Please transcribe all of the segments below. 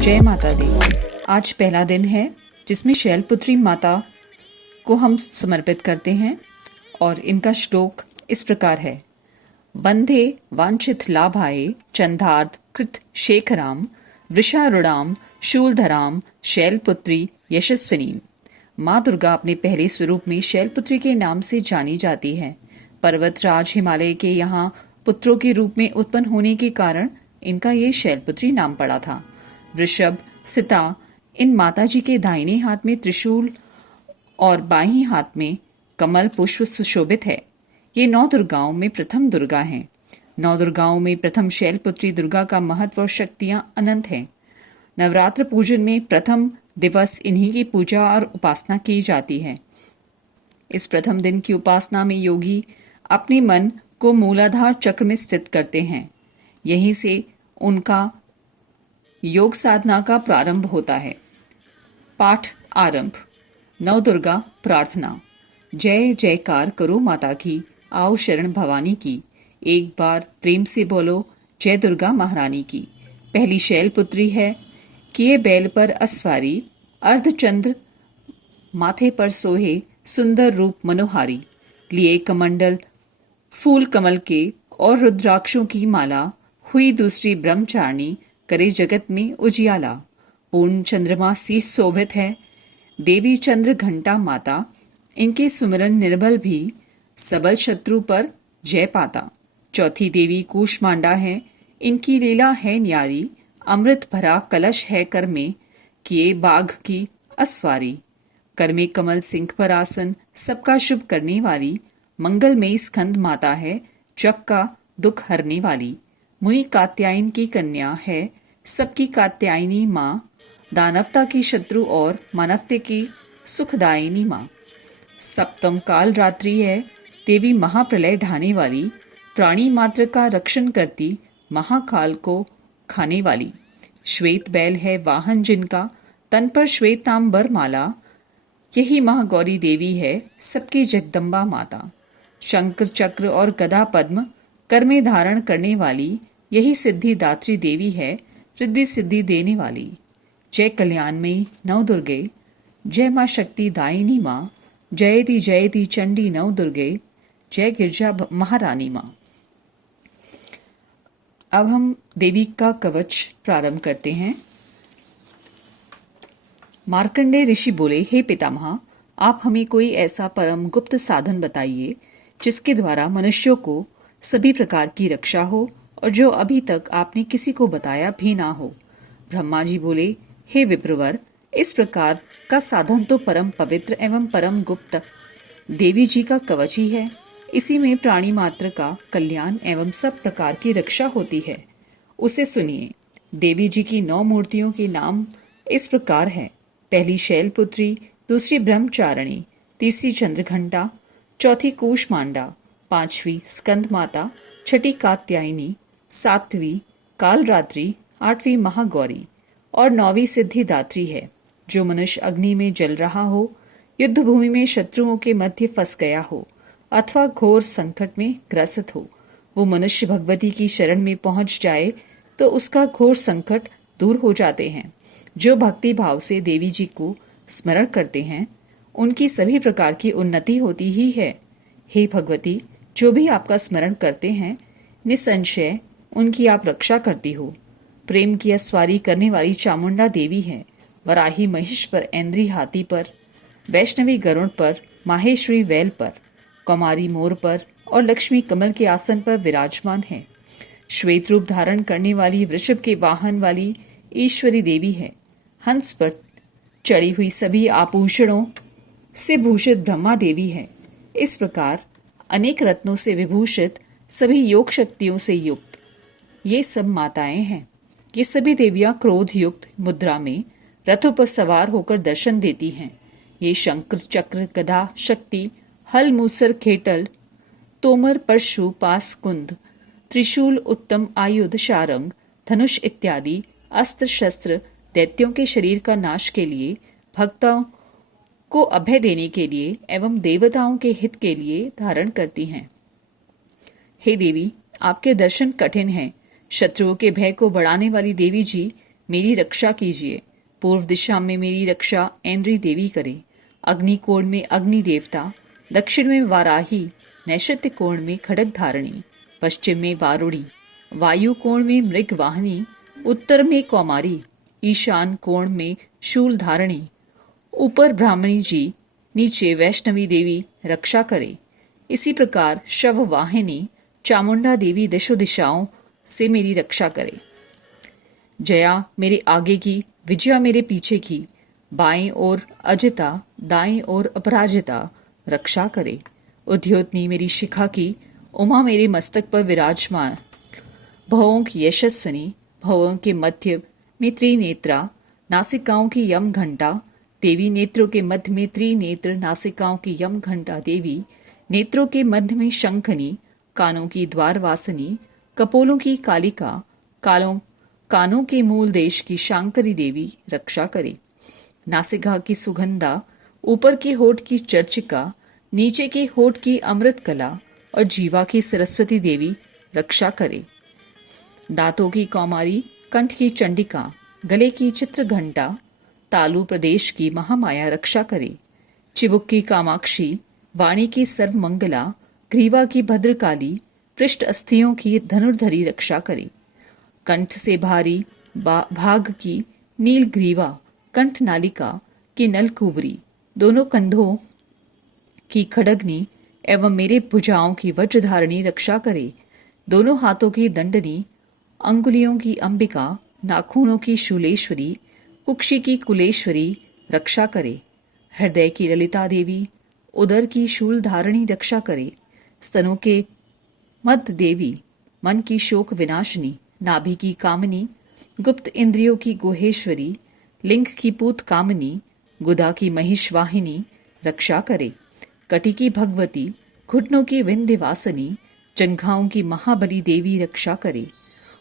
जय माता दी। आज पहला दिन है जिसमें शैलपुत्री माता को हम समर्पित करते हैं और इनका श्लोक इस प्रकार है। वंदे वांछित लाभाए चंदार्थ कृत शेखराम वृषारूढ़ाम शूलधराम शैलपुत्री यशस्विनी। माँ दुर्गा अपने पहले स्वरूप में शैलपुत्री के नाम से जानी जाती है। पर्वतराज हिमालय के यहाँ पुत्रों के रूप में उत्पन्न होने के कारण इनका ये शैलपुत्री नाम पड़ा था। वृषभ, सीता इन माताजी के दाहिने हाथ में त्रिशूल और बाईं हाथ में कमल पुष्प सुशोभित है। ये 9 दुर्गाओं में प्रथम दुर्गा हैं। 9 दुर्गाओं में प्रथम शैलपुत्री दुर्गा का महत्व और शक्तियां अनंत हैं। नवरात्र पूजन में प्रथम दिवस इन्हीं की पूजा और उपासना की जाती है। इस प्रथम दिन की उपासना में योगी अपने मन को मूलाधार चक्र में स्थित करते हैं। यहीं से उनका योग साधना का प्रारंभ होता है। पाठ आरंभ। नवदुर्गा प्रार्थना। जय जयकार करो माता की, आओ शरण भवानी की। एक बार प्रेम से बोलो जय दुर्गा महारानी की। पहली शैलपुत्री है, किए बैल पर अस्वारी, अर्धचंद्र माथे पर सोहे, सुंदर रूप मनोहारी। लिए कमंडल फूल कमल के और रुद्राक्षों की माला, हुई दूसरी ब्रह्मचारिणी, करे जगत में उजियाला। पूर्ण चंद्रमा शीश शोभित है, देवी चंद्र घंटा माता, इनके सुमिरन निर्बल भी सबल शत्रु पर जय पाता। चौथी देवी कूष्मांडा है, इनकी लीला है न्यारी, अमृत भरा कलश है कर में, किए बाघ की अस्वारी। कर में कमल सिंह पर आसन, सबका शुभ करने वाली, मंगलमयी स्कंद माता है, जग का दुख हरने वाली। मुनि कात्यायन की कन्या है, सबकी कात्यायनी माँ, दानवता की शत्रु और मानवते की सुखदायिनी माँ। सप्तम काल रात्रि है, देवी महाप्रलय ढाने वाली, प्राणी मात्र का रक्षण करती, महाकाल को खाने वाली। श्वेत बैल है वाहन जिनका, तन पर श्वेतांबर माला, यही महागौरी देवी है, सबकी जगदम्बा माता। शंकर चक्र और गदा पद्म कर में धारण करने वाली, यही सिद्धि दात्री देवी है, रिद्धि सिद्धि देने वाली। जय कल्याणमयी नव दुर्गे, जय माँ शक्ति दायिनी माँ, जयति चंडी नव दुर्गे, जय गिरजा महारानी माँ। अब हम देवी का कवच प्रारंभ करते हैं। मार्कंडेय ऋषि बोले, हे पितामह, आप हमें कोई ऐसा परम गुप्त साधन बताइए जिसके द्वारा मनुष्यों को सभी प्रकार की रक्षा हो और जो अभी तक आपने किसी को बताया भी ना हो। ब्रह्मा जी बोले, हे विप्रवर, इस प्रकार का साधन तो परम पवित्र एवं परम गुप्त देवी जी का कवच ही है। इसी में प्राणी मात्र का कल्याण एवं सब प्रकार की रक्षा होती है। उसे सुनिए। देवी जी की 9 मूर्तियों के नाम इस प्रकार है। पहली शैलपुत्री, दूसरी ब्रह्मचारिणी, तीसरी चंद्रघंटा, चौथी कूष्मांडा, पांचवी स्कंद माता, छठी कात्यायनी, 7वीं कालरात्रि, 8वीं महागौरी और 9वीं सिद्धिदात्री है। जो मनुष्य अग्नि में जल रहा हो, युद्ध भूमि में शत्रुओं के मध्य फंस गया हो अथवा घोर संकट में ग्रसित हो, वो मनुष्य भगवती की शरण में पहुंच जाए तो उसका घोर संकट दूर हो जाते हैं। जो भक्ति भाव से देवी जी को स्मरण करते हैं, उनकी सभी प्रकार की उन्नति होती ही है। हे भगवती, जो भी आपका स्मरण करते हैं, निसंशय उनकी आप रक्षा करती हो। प्रेम की अस्वारी करने वाली चामुंडा देवी है। वराही महिष पर, ऐन्द्री हाथी पर, वैष्णवी गरुड़ पर, माहेश्वरी वैल पर, कौमारी मोर पर और लक्ष्मी कमल के आसन पर विराजमान है। श्वेत रूप धारण करने वाली, वृषभ के वाहन वाली ईश्वरी देवी है। हंस पर चढ़ी हुई सभी आभूषणों से भूषित ब्रह्मा देवी है। इस प्रकार अनेक रत्नों से विभूषित, सभी योग शक्तियों से युक्त ये सब माताएं हैं। ये सभी देवियां क्रोध युक्त मुद्रा में रथों पर सवार होकर दर्शन देती हैं। ये शंकर चक्र गदा शक्ति, हल मूसर खेटल, तोमर परशु पास कुंद, त्रिशूल उत्तम आयुध शारंग, धनुष इत्यादि अस्त्र शस्त्र दैत्यों के शरीर का नाश के लिए, भक्तों को अभय देने के लिए एवं देवताओं के हित के लिए धारण करती हैं। हे देवी, आपके दर्शन कठिन हैं। शत्रुओं के भय को बढ़ाने वाली देवी जी मेरी रक्षा कीजिए। पूर्व दिशा में मेरी रक्षा ऐन्द्री देवी करे। अग्निकोण में अग्नि देवता, दक्षिण में वाराही, नैऋत्य कोण में खड्ग धारणी, पश्चिम में वारुणी, वायु कोण में मृग वाहिनी, उत्तर में कौमारी, ईशान कोण में शूल धारणी, ऊपर ब्राह्मणी जी, नीचे वैष्णवी देवी रक्षा करे। इसी प्रकार शव वाहिनी चामुंडा देवी दशो दिशाओं से मेरी रक्षा करे। जया मेरे आगे की, विजया मेरे पीछे की, बाएं ओर अजिता, दाएं ओर अपराजिता रक्षा करे। उद्योतनी मेरी शिखा की, उमा मेरे मस्तक पर विराजमान, भवों की यशस्विनी, भवों के मध्य में त्रिनेत्रा, नासिकाओं की यम घंटा देवी, नेत्रों के मध्य में त्रिनेत्र, नासिकाओं की यम घंटा देवी, नेत्रों के मध्य में शंखनी, कानों की द्वारवासिनी, कपोलों की कालिका, कानों के मूल देश की शांकरी देवी रक्षा करे। नासिका की सुगंधा, ऊपर के होठ की चर्चिका, नीचे के होठ की अमृत कला और जीवा की सरस्वती देवी रक्षा करे। दांतों की कौमारी, कंठ की चंडिका, गले की चित्र घंटा, तालु प्रदेश की महामाया रक्षा करे। चिबुक की कामाक्षी, वाणी की सर्वमंगला, ग्रीवा की भद्रकाली, पृष्ठ अस्थियों की धनुर्धरी रक्षा करे। कंठ से भारी भाग की नील ग्रीवा, कंठ नालिका की नलकुबरी, दोनों कंधों की खड़गनी एवं मेरे भुजाओं की वज्रधारणी रक्षा करे। दोनों हाथों की दंडनी, अंगुलियों की अंबिका, नाखूनों की शूलेश्वरी, कुक्षी की कुलेश्वरी रक्षा करे। हृदय की ललिता देवी, उदर की शूल धारणी रक्षा करे। स्तनों के मद देवी, मन की शोक विनाशिनी, नाभि की कामिनी, गुप्त इंद्रियों की गुहेश्वरी, लिंग की पूत कामिनी, गुदा की महिषवाहिनी रक्षा करे। कटी की भगवती, घुटनों की विंध्यवासिनी, जंघाओं की महाबली देवी रक्षा करे।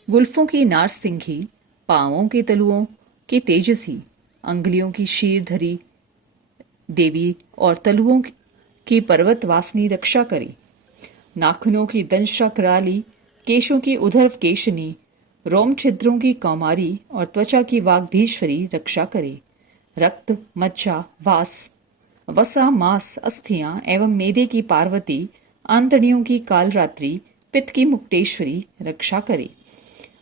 गुल्फों की नारसिंघी, पांवों के तलुओं की तेजसी, अंगुलियों की शीरधरी देवी और तलुओं की पर्वतवासिनी रक्षा करे। नाखूनों की दंशा कराली, केशों की उधर्व केशनी, रोम छिद्रों की कौमारी और त्वचा की वाग्धीश्वरी रक्षा करे। रक्त, मज्जा, वसा, मांस, अस्थियां एवं मेदे की पार्वती, आंतड़ियों की कालरात्रि, पित्त की मुक्तेश्वरी रक्षा करे।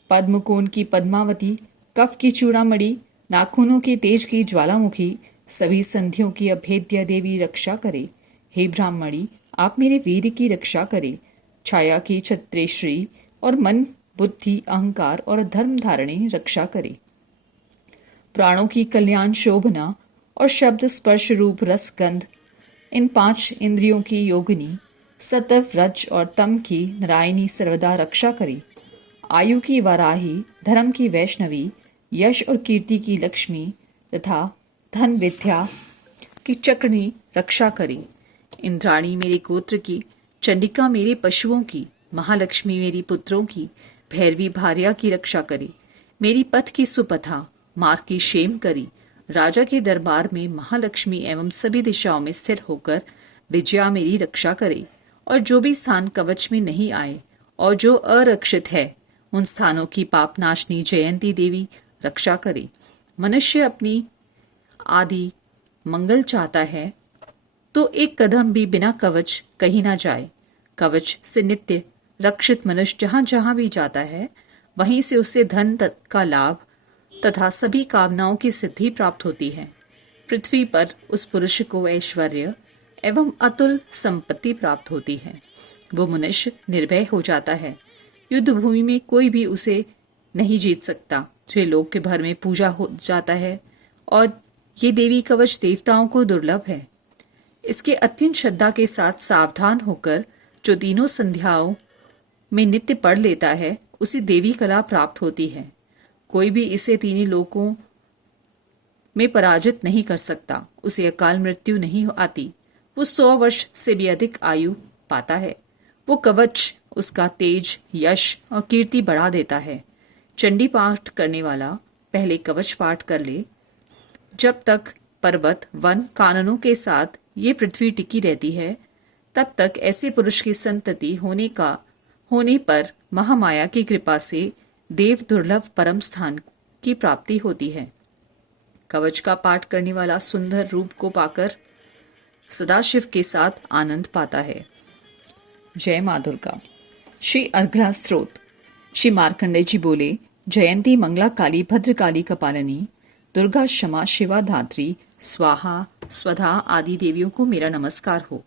पद्मकोण की पद्मावती, कफ की चूड़ामणि, नाखूनों की तेज की ज्वालामुखी, सभी संधियों की अभेद्य देवी रक्षा करे। हे ब्राह्मणी, आप मेरे वीर की रक्षा करे। छाया की छत्रेश्वरी और मन, बुद्धि, अहंकार और धर्म धारणी रक्षा करे। प्राणों की कल्याण शोभना और शब्द, स्पर्श, रूप, रस, गंध, इन 5 इंद्रियों की योगिनी, सत्व, रज और तम की नारायणी सर्वदा रक्षा करे। आयु की वाराही, धर्म की वैष्णवी, यश और कीर्ति की लक्ष्मी तथा धन विद्या की चक्रनी रक्षा करे। इंद्राणी मेरे गोत्र की, चंडिका मेरे पशुओं की, महालक्ष्मी मेरी पुत्रों की, भैरवी भार्या की रक्षा करे। मेरी पथ की सुपथा, मार्ग की क्षेम करी। राजा के दरबार में महालक्ष्मी एवं सभी दिशाओं में स्थिर होकर विजया मेरी रक्षा करे। और जो भी स्थान कवच में नहीं आए और जो अरक्षित है, उन स्थानों की पापनाशनी जयंती देवी रक्षा करे। मनुष्य अपनी आदि मंगल चाहता है तो एक कदम भी बिना कवच कहीं ना जाए। कवच से नित्य रक्षित मनुष्य जहां जहां भी जाता है, वहीं से उसे धन का लाभ तथा सभी कामनाओं की सिद्धि प्राप्त होती है। पृथ्वी पर उस पुरुष को ऐश्वर्य एवं अतुल संपत्ति प्राप्त होती है। वो मनुष्य निर्भय हो जाता है। युद्ध भूमि में कोई भी उसे नहीं जीत सकता। त्रिलोक के भर में पूजा हो जाता है और ये देवी कवच देवताओं को दुर्लभ है। इसके अत्यंत श्रद्धा के साथ सावधान होकर जो तीनों संध्याओं में नित्य पढ़ लेता है, उसे देवी कला प्राप्त होती है। कोई भी इसे तीनों लोकों में पराजित नहीं कर सकता। उसे अकाल मृत्यु नहीं आती। वो 100 वर्ष से भी अधिक आयु पाता है। वो कवच उसका तेज, यश और कीर्ति बढ़ा देता है। चंडी पाठ करने वाला पहले कवच पाठ कर ले। जब तक पर्वत, वन, काननों के साथ ये पृथ्वी टिकी रहती है, तब तक ऐसे पुरुष की संतति होने पर महामाया की कृपा से देव दुर्लभ परम स्थान की प्राप्ति होती है। कवच का पाठ करने वाला सुंदर रूप को पाकर सदाशिव के साथ आनंद पाता है। जय माँ दुर्गा। श्री अर्घ्रा स्तोत्र। श्री मार्कंडेय जी बोले, जयंती मंगला काली भद्रकाली कपालिनी दुर्गा क्षमा शिवा धात्री स्वाहा स्वधा आदि देवियों को मेरा नमस्कार हो।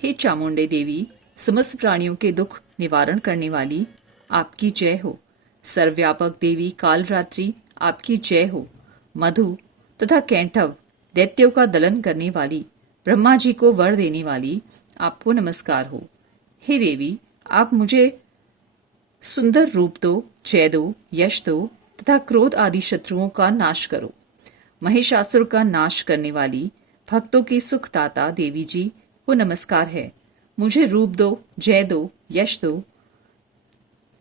हे चामुंडे देवी, समस्त प्राणियों के दुख निवारण करने वाली आपकी जय हो। सर्वव्यापक देवी कालरात्रि आपकी जय हो। मधु तथा कैंठव दैत्यों का दलन करने वाली ब्रह्मा जी को वर देने वाली आपको नमस्कार हो। हे देवी, आप मुझे सुंदर रूप दो, जय दो, यश दो तथा क्रोध आदि शत्रुओं का नाश करो। महिषासुर का नाश करने वाली भक्तों की सुखदाता देवी जी को नमस्कार है। मुझे रूप दो, जय दो, यश दो,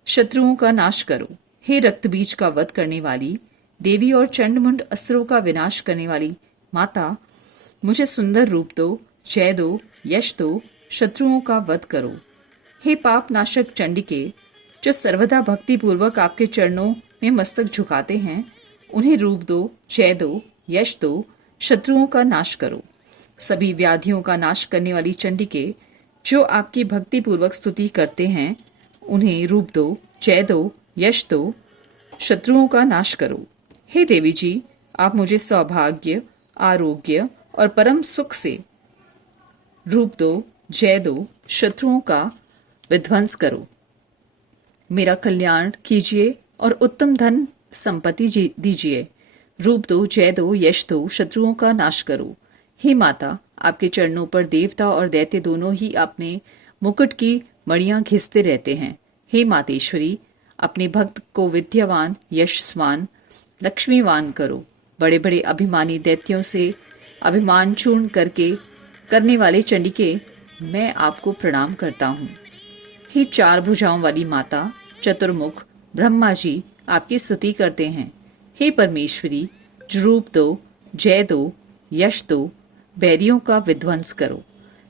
शत्रुओं का नाश करो। हे रक्तबीज का वध करने वाली देवी और चंडमुंड असुरों का विनाश करने वाली माता, मुझे सुंदर रूप दो, जय दो, यश दो, शत्रुओं का वध करो। हे पाप नाशक चंडिके, जो सर्वदा भक्ति पूर्वक आपके चरणों में मस्तक झुकाते हैं, उन्हें रूप दो, जय दो, यश दो, शत्रुओं का नाश करो। सभी व्याधियों का नाश करने वाली चंडिके, जो आपकी भक्ति पूर्वक स्तुति करते हैं, उन्हें रूप दो, जय दो, यश दो, शत्रुओं का नाश करो। हे देवी जी, आप मुझे सौभाग्य, आरोग्य और परम सुख से रूप दो, जय दो, शत्रुओं का विध्वंस करो। मेरा कल्याण कीजिए और उत्तम धन संपत्ति दीजिए। रूप दो, जय दो, यश दो, शत्रुओं का नाश करो। हे माता, आपके चरणों पर देवता और दैत्य दोनों ही अपने मुकुट की मणियां घिसते रहते हैं। हे मातेश्वरी, अपने भक्त को विद्यावान, यशस्वान, लक्ष्मीवान करो। बड़े बड़े अभिमानी दैत्यों से अभिमान चूर्ण करने वाले चंडिके, मैं आपको प्रणाम करता हूँ। हे चार भुजाओं वाली माता, चतुर्मुख ब्रह्मा जी आपकी स्तुति करते हैं। हे परमेश्वरी, रूप दो, जय दो, यश दो, बैरियों का विध्वंस करो।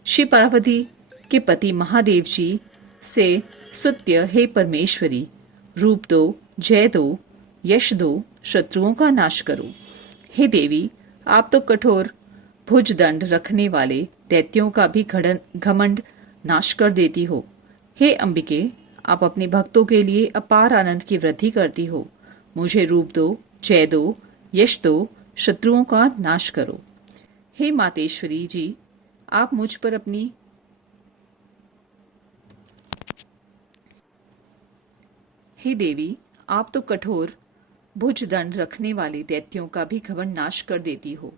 श्री पार्वती के पति महादेव जी से स्तुत्य हे परमेश्वरी, रूप दो, जय दो, यश दो, शत्रुओं का नाश करो। हे देवी, आप तो कठोर भुजदंड रखने वाले दैत्यों का भी घमंड नाश कर देती हो। हे अंबिके, आप अपने भक्तों के लिए अपार आनंद की वृद्धि करती हो। मुझे रूप दो, जय दो, यश दो, शत्रुओं का नाश करो। हे मातेश्वरी जी, आप मुझ पर अपनी हे देवी, आप तो कठोर भुजदंड रखने वाले दैत्यों का भी घमंड नाश कर देती हो।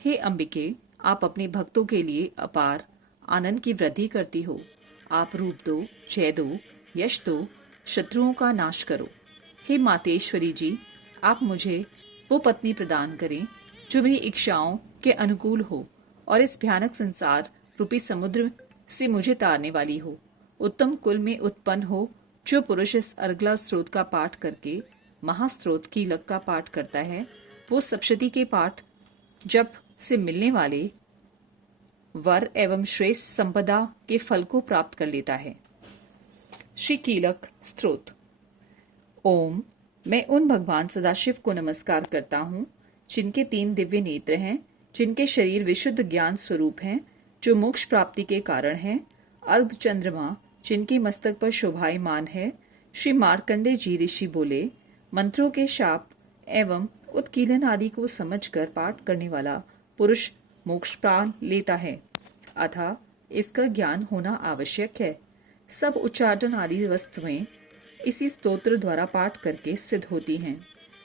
हे अंबिके, आप अपने भक्तों के लिए अपार आनंद की वृद्धि करती हो। आप रूप दो, जय दो, यश दो, शत्रुओं का नाश करो। हे मातेश्वरी जी, आप मुझे वो पत्नी प्रदान करें जो मेरी इच्छाओं के अनुकूल हो और इस भयानक संसार रूपी समुद्र से मुझे तारने वाली हो। उत्तम कुल में उत्पन्न हो, जो पुरुष इस अर्गला स्त्रोत का पाठ करके महास्त्रोत की लग का पाठ करता है, वो सप्तशती के पाठ जप से मिलने वाले वर एवं श्रेष्ठ संपदा के फल को प्राप्त कर लेता है। श्री कीलक स्तोत्र। ओम। मैं उन भगवान सदाशिव को नमस्कार करता हूँ जिनके 3 दिव्य नेत्र हैं, जिनके शरीर विशुद्ध ज्ञान स्वरूप हैं, जो मोक्ष प्राप्ति के कारण हैं। अर्ध चंद्रमा जिनके मस्तक पर शोभायमान है। श्री मार्कंडेय जी ऋषि बोले, मंत्रों के शाप एवं उत्कीलन आदि को समझकर पाठ करने वाला पुरुष मोक्ष प्राप्त लेता है, अतः इसका ज्ञान होना आवश्यक है। सब उच्चाटन आदि वस्तुएं इसी स्तोत्र द्वारा पाठ करके सिद्ध होती हैं,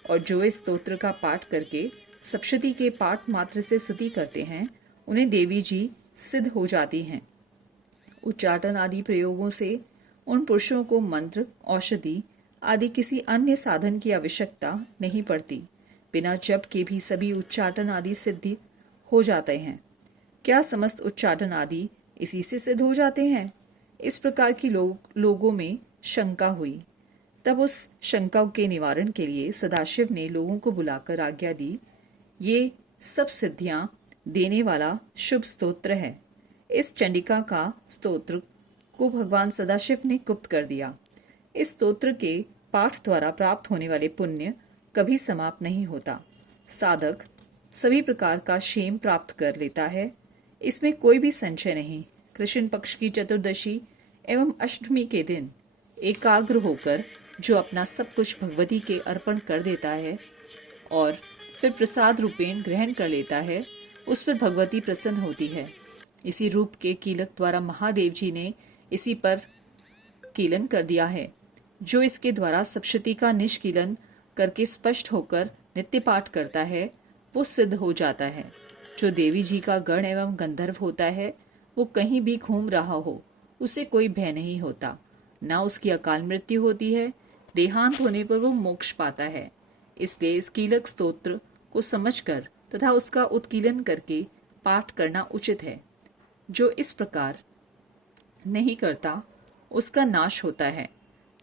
और जो इस स्तोत्र का पाठ करके सप्तशती के पाठ मात्र से स्तुति करते हैं, उन्हें देवी जी सिद्ध हो जाती हैं। उच्चाटन आदि प्रयोगों से उन पुरुषों को मंत्र, औषधि आदि किसी अन्य साधन की आवश्यकता नहीं पड़ती। बिना जप के भी सभी उच्चाटन आदि सिद्धि हो जाते हैं। क्या समस्त उच्चाटन आदि इसी से सिद्ध हो जाते हैं? इस प्रकार की लोगों में शंका हुई। तब उस शंका के निवारण के लिए सदाशिव ने लोगों को बुलाकर आज्ञा दी, ये सब सिद्धियां देने वाला शुभ स्तोत्र है। इस चंडिका का स्तोत्र को भगवान सदाशिव ने गुप्त कर दिया। इस स्तोत्र के पाठ द्वारा प्राप्त होने वाले पुण्य कभी समाप्त नहीं होता। साधक सभी प्रकार का क्षेम प्राप्त कर लेता है, इसमें कोई भी संशय नहीं। कृष्ण पक्ष की चतुर्दशी एवं अष्टमी के दिन एकाग्र होकर जो अपना सब कुछ भगवती के अर्पण कर देता है और फिर प्रसाद रूपेण ग्रहण कर लेता है, उस पर भगवती प्रसन्न होती है। इसी रूप के कीलक द्वारा महादेव जी ने इसी पर कीलन कर दिया है। जो इसके द्वारा सप्तशती का निष्कीलन करके स्पष्ट होकर नित्य पाठ करता है वो सिद्ध हो जाता है। जो देवी जी का गण एवं गंधर्व होता है वो कहीं भी घूम रहा हो, उसे कोई भय नहीं होता, ना उसकी अकाल मृत्यु होती है, देहांत होने पर वो मोक्ष पाता है। इसलिए इस कीलक स्तोत्र को समझकर तथा उसका उत्कीलन करके पाठ करना उचित है। जो इस प्रकार नहीं करता उसका नाश होता है।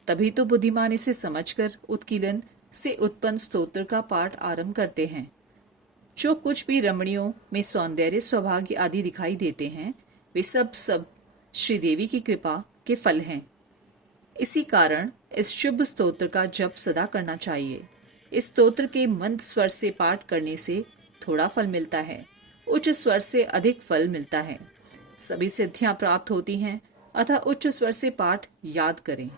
तभी तो बुद्धिमान इसे समझकर उत्कीलन से उत्पन्न स्तोत्र का पाठ आरंभ करते हैं। जो कुछ भी रमणियों में सौंदर्य, सौभाग्य आदि दिखाई देते हैं वे सब श्रीदेवी की कृपा के फल हैं। इसी कारण इस शुभ स्तोत्र का जप सदा करना चाहिए। इस स्तोत्र के मंद स्वर से पाठ करने से थोड़ा फल मिलता है, उच्च स्वर से अधिक फल मिलता है। सभी सिद्धियां प्राप्त होती हैं, अतः उच्च स्वर से पाठ याद करें।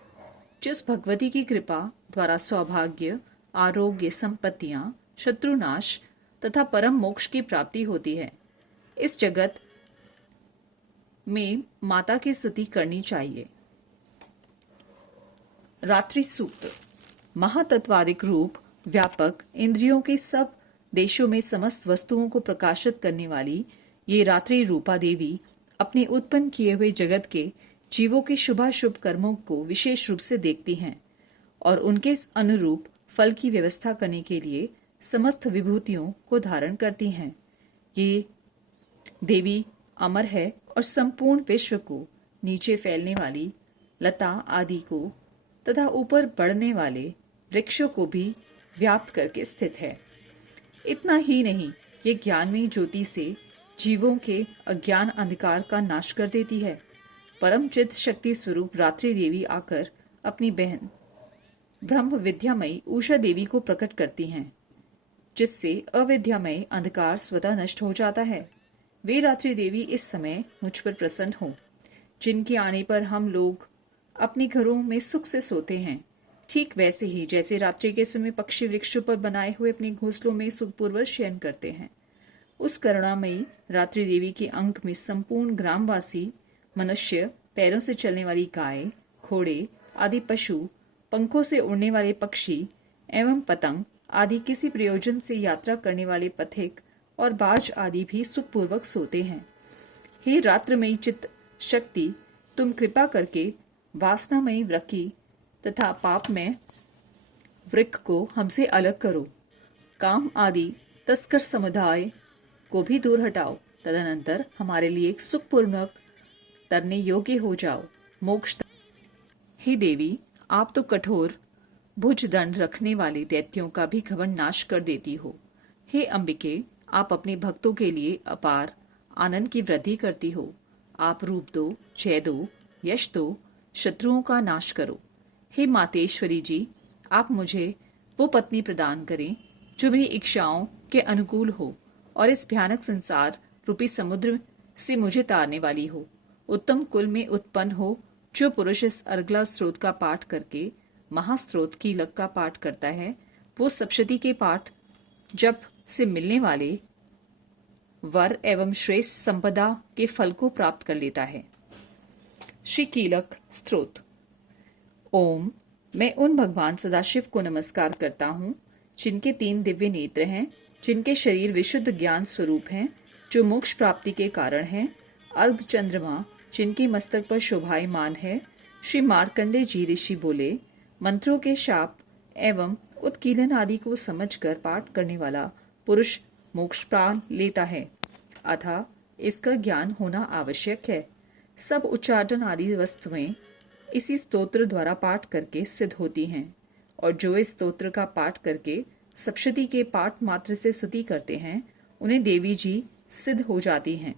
जिस भगवती की कृपा द्वारा सौभाग्य, आरोग्य, संपत्तियां, शत्रुनाश तथा परम मोक्ष की प्राप्ति होती है, इस जगत में माता की स्तुति करनी चाहिए। रात्रि सूक्त। महातत्वादिक रूप, व्यापक, इंद्रियों के सब देशों में समस्त वस्तुओं को प्रकाशित करने वाली ये रात्रि रूपा देवी अपने उत्पन्न किए हुए जगत के जीवों के शुभाशुभ कर्मों को विशेष रूप से देखती हैं और उनके अनुरूप फल की व्यवस्था करने के लिए समस्त विभूतियों को धारण करती हैं। ये देवी अमर है और संपूर्ण विश्व को नीचे फैलने वाली लता आदि को तथा ऊपर बढ़ने वाले वृक्षों को भी व्याप्त करके स्थित है। इतना ही नहीं, ये ज्ञानमयी ज्योति से जीवों के अज्ञान अंधकार का नाश कर देती है। परम चित्त शक्ति स्वरूप रात्रि देवी आकर अपनी बहन ब्रह्म विद्यामयी उषा देवी को प्रकट करती हैं, जिससे अविद्यामय अंधकार स्वतः नष्ट हो जाता है। वे रात्रि देवी इस समय मुझ पर प्रसन्न हो, जिनके आने पर हम लोग अपने घरों में सुख से सोते हैं, ठीक वैसे ही जैसे रात्रि के समय पक्षी वृक्षों पर बनाए हुए अपने घोंसलों में सुखपूर्वक शयन करते हैं। उस करुणामयी रात्रि देवी के अंक में संपूर्ण ग्रामवासी मनुष्य, पैरों से चलने वाली गाय, घोड़े आदि पशु, पंखों से उड़ने वाले पक्षी एवं पतंग आदि किसी प्रयोजन से यात्रा करने वाले पथिक और बाज आदि भी सुखपूर्वक सोते हैं। हे रात्रमयी चित्त शक्ति, तुम कृपा करके वासनामयी वृक्की तथा पापमय वृक्क को हमसे अलग करो। काम आदि तस्कर समुदाय को भी दूर हटाओ। तदनंतर हमारे लिए एक सुखपूर्वक तरने योग्य हो जाओ। मोक्ष। हे देवी, आप तो कठोर भुज दंड रखने वाले दैत्यों का भी घमंड नाश कर देती हो। हे अंबिके, आप अपने भक्तों के लिए अपार आनंद की वृद्धि करती हो। आप रूप दो, जय दो, यश दो, शत्रुओं का नाश करो। हे मातेश्वरी जी, आप मुझे वो पत्नी प्रदान करें जो मेरी इच्छाओं के अनुकूल हो और इस भयानक संसार रूपी समुद्र से मुझे तारने वाली हो। उत्तम कुल में उत्पन्न हो। जो पुरुष इस अर्गला स्त्रोत का पाठ करके महास्त्रोत कीलक का पाठ करता है, वो सप्तशती के पाठ जप से मिलने वाले वर एवं श्रेष्ठ संपदा के फल को प्राप्त कर लेता है। श्री कीलक स्तोत्र। ओम। मैं उन भगवान सदाशिव को नमस्कार करता हूँ जिनके 3 दिव्य नेत्र हैं, जिनके शरीर विशुद्ध ज्ञान स्वरूप हैं, जो मोक्ष प्राप्ति के कारण हैं। अर्ध चंद्रमा जिनके मस्तक पर शोभायमान है। श्री मार्कंडे जी ऋषि बोले, मंत्रों के शाप एवं उत्कीलन आदि को समझकर पाठ करने वाला पुरुष मोक्ष प्राप्त लेता है, अतः इसका ज्ञान होना आवश्यक है। सब उच्चाटन आदि वस्तुएं इसी स्तोत्र द्वारा पाठ करके सिद्ध होती हैं, और जो इस स्तोत्र का पाठ करके सप्तशती के पाठ मात्र से स्तुति करते हैं, उन्हें देवी जी सिद्ध हो जाती हैं।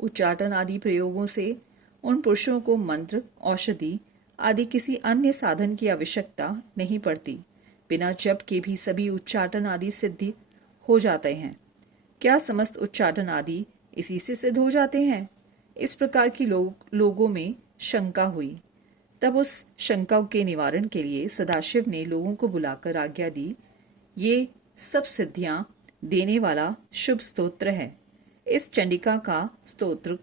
उच्चाटन आदि प्रयोगों से उन पुरुषों को मंत्र, औषधि आदि किसी अन्य साधन की आवश्यकता नहीं पड़ती। बिना जप के भी सभी उच्चाटन आदि सिद्धि हो जाते हैं। क्या समस्त उच्चाटन आदि इसी से सिद्ध हो जाते हैं? इस प्रकार की लोगों में शंका हुई। तब उस शंका के निवारण के लिए सदाशिव ने लोगों को बुलाकर आज्ञा दी, ये सब सिद्धियां देने वाला शुभ स्तोत्र है। इस चंडिका का स्तोत्र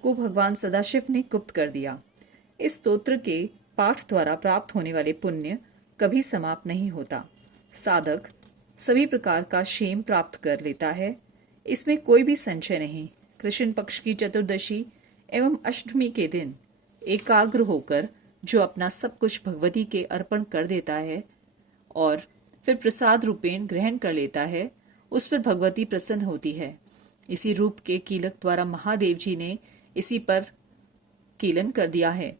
को भगवान सदाशिव ने गुप्त कर दिया। इस स्तोत्र के पाठ द्वारा प्राप्त होने वाले पुण्य कभी समाप्त नहीं होता। साधक सभी प्रकार का क्षेम प्राप्त कर लेता है, इसमें कोई भी संशय नहीं। कृष्ण पक्ष की चतुर्दशी एवं अष्टमी के दिन एकाग्र होकर जो अपना सब कुछ भगवती के अर्पण कर देता है और फिर प्रसाद रूपेण ग्रहण कर लेता है, उस पर भगवती प्रसन्न होती है। इसी रूप के कीलक द्वारा महादेव जी ने इसी पर कीलन कर दिया है।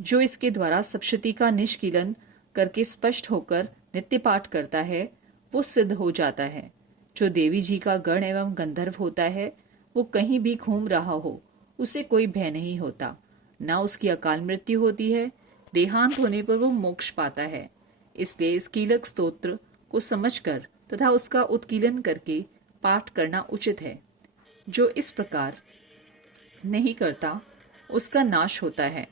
जो इसके द्वारा सप्तशती का निष्कीलन करके स्पष्ट होकर नित्य पाठ करता है, वो सिद्ध हो जाता है। जो देवी जी का गण एवं गंधर्व होता है, वो कहीं भी घूम रहा हो, उसे कोई भय नहीं होता, ना उसकी अकाल मृत्यु होती है। देहांत होने पर वो मोक्ष पाता है। इसलिए इस कीलक स्तोत्र को समझकर तथा उसका उत्कीलन करके पाठ करना उचित है। जो इस प्रकार नहीं करता, उसका नाश होता है।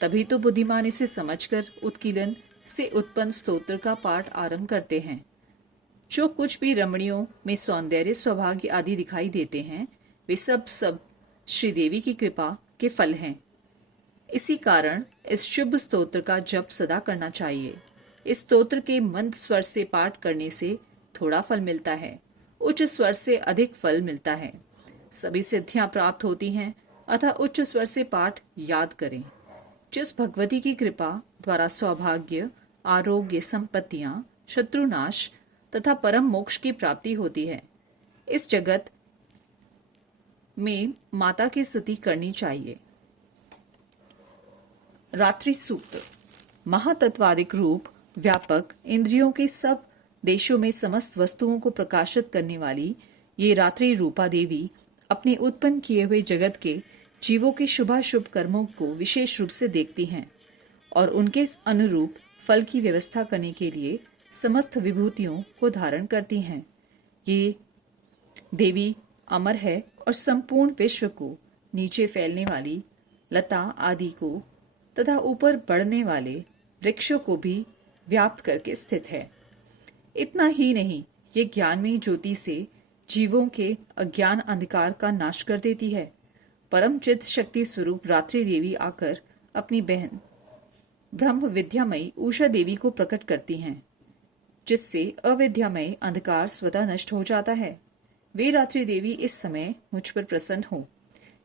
तभी तो बुद्धिमान इसे समझकर उत्कीलन से उत्पन्न स्तोत्र का पाठ आरंभ करते हैं। जो कुछ भी रमणियों में सौंदर्य, सौभाग्य आदि दिखाई देते हैं, वे सब श्रीदेवी की कृपा के फल हैं। इसी कारण इस शुभ स्तोत्र का जप सदा करना चाहिए। इस स्तोत्र के मंद स्वर से पाठ करने से थोड़ा फल मिलता है, उच्च स्वर से अधिक फल मिलता है। सभी सिद्धियां प्राप्त होती हैं, अतः उच्च स्वर से पाठ याद करें। जिस भगवती की कृपा द्वारा सौभाग्य, आरोग्य, संपत्तियां, शत्रुनाश तथा परम मोक्ष की प्राप्ति होती है, इस जगत में माता की स्तुति करनी चाहिए। रात्रि सूक्त। महातत्वादिक रूप, व्यापक, इंद्रियों के सब देशों में समस्त वस्तुओं को प्रकाशित करने वाली ये रात्रि रूपा देवी अपने उत्पन्न किए हुए जगत के जीवों के शुभाशुभ कर्मों को विशेष रूप से देखती हैं और उनके अनुरूप फल की व्यवस्था करने के लिए समस्त विभूतियों को धारण करती हैं। ये देवी अमर है और संपूर्ण विश्व को, नीचे फैलने वाली लता आदि को तथा ऊपर बढ़ने वाले वृक्षों को भी व्याप्त करके स्थित है। इतना ही नहीं, ये ज्ञानमयी ज्योति से जीवों के अज्ञान अंधकार का नाश कर देती है। परम चित्त शक्ति स्वरूप रात्रि देवी आकर अपनी बहन ब्रह्म विद्यामयी उषा देवी को प्रकट करती हैं, जिससे अविद्यामय अंधकार स्वतः नष्ट हो जाता है। वे रात्रि देवी इस समय मुझ पर प्रसन्न हो,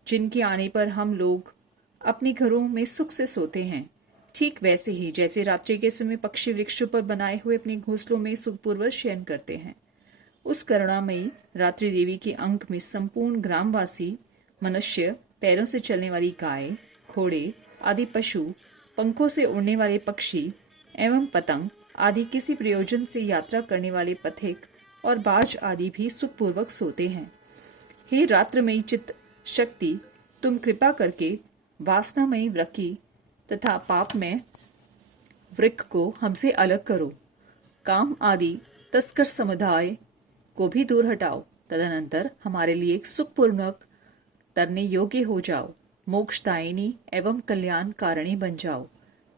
जिनके आने पर हम लोग अपने घरों में सुख से सोते हैं। ठीक वैसे ही जैसे रात्रि के समय पक्षी वृक्षों पर बनाए हुए अपने घोंसलों में सुखपूर्वक शयन करते हैं, उस करुणामयी रात्रि देवी के अंक में संपूर्ण ग्रामवासी मनुष्य, पैरों से चलने वाली गाय, घोड़े आदि पशु, पंखों से उड़ने वाले पक्षी एवं पतंग आदि किसी प्रयोजन से यात्रा करने वाले पथिक और बाज आदि भी सुखपूर्वक सोते हैं। हे रात्रमयी चित्त शक्ति, तुम कृपा करके वासनामयी वृक्की तथा पापमय वृक्क को हमसे अलग करो। काम आदि तस्कर समुदाय को भी दूर हटाओ। तदनंतर हमारे लिए एक सुखपूर्वक तरने योग्य हो जाओ। मोक्षदायिनी एवं कल्याण कारिणी बन जाओ।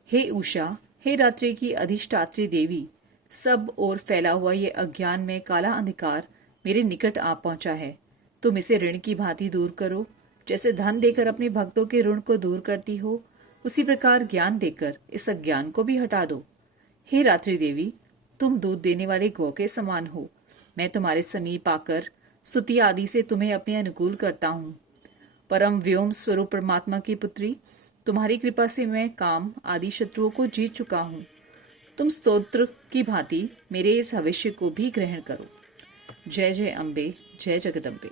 हे उषा, हे रात्रि की अधिष्ठात्री देवी, सब ओर फैला हुआ ये अज्ञान में काला अंधकार मेरे निकट आ पहुंचा है। तुम इसे ऋण की भांति दूर करो। जैसे धन देकर अपने भक्तों के ऋण को दूर करती हो, उसी प्रकार ज्ञान देकर इस अज्ञान को भी हटा दो। हे रात्रि देवी, तुम दूध देने वाले गौ के समान हो। मैं तुम्हारे समीप आकर स्तुति आदि से तुम्हें अपने अनुकूल करता हूँ। परम व्योम स्वरूप परमात्मा की पुत्री, तुम्हारी कृपा से मैं काम आदि शत्रुओं को जीत चुका हूँ। तुम स्तोत्र की भांति मेरे इस भविष्य को भी ग्रहण करो। जय जय अम्बे, जय जगदम्बे।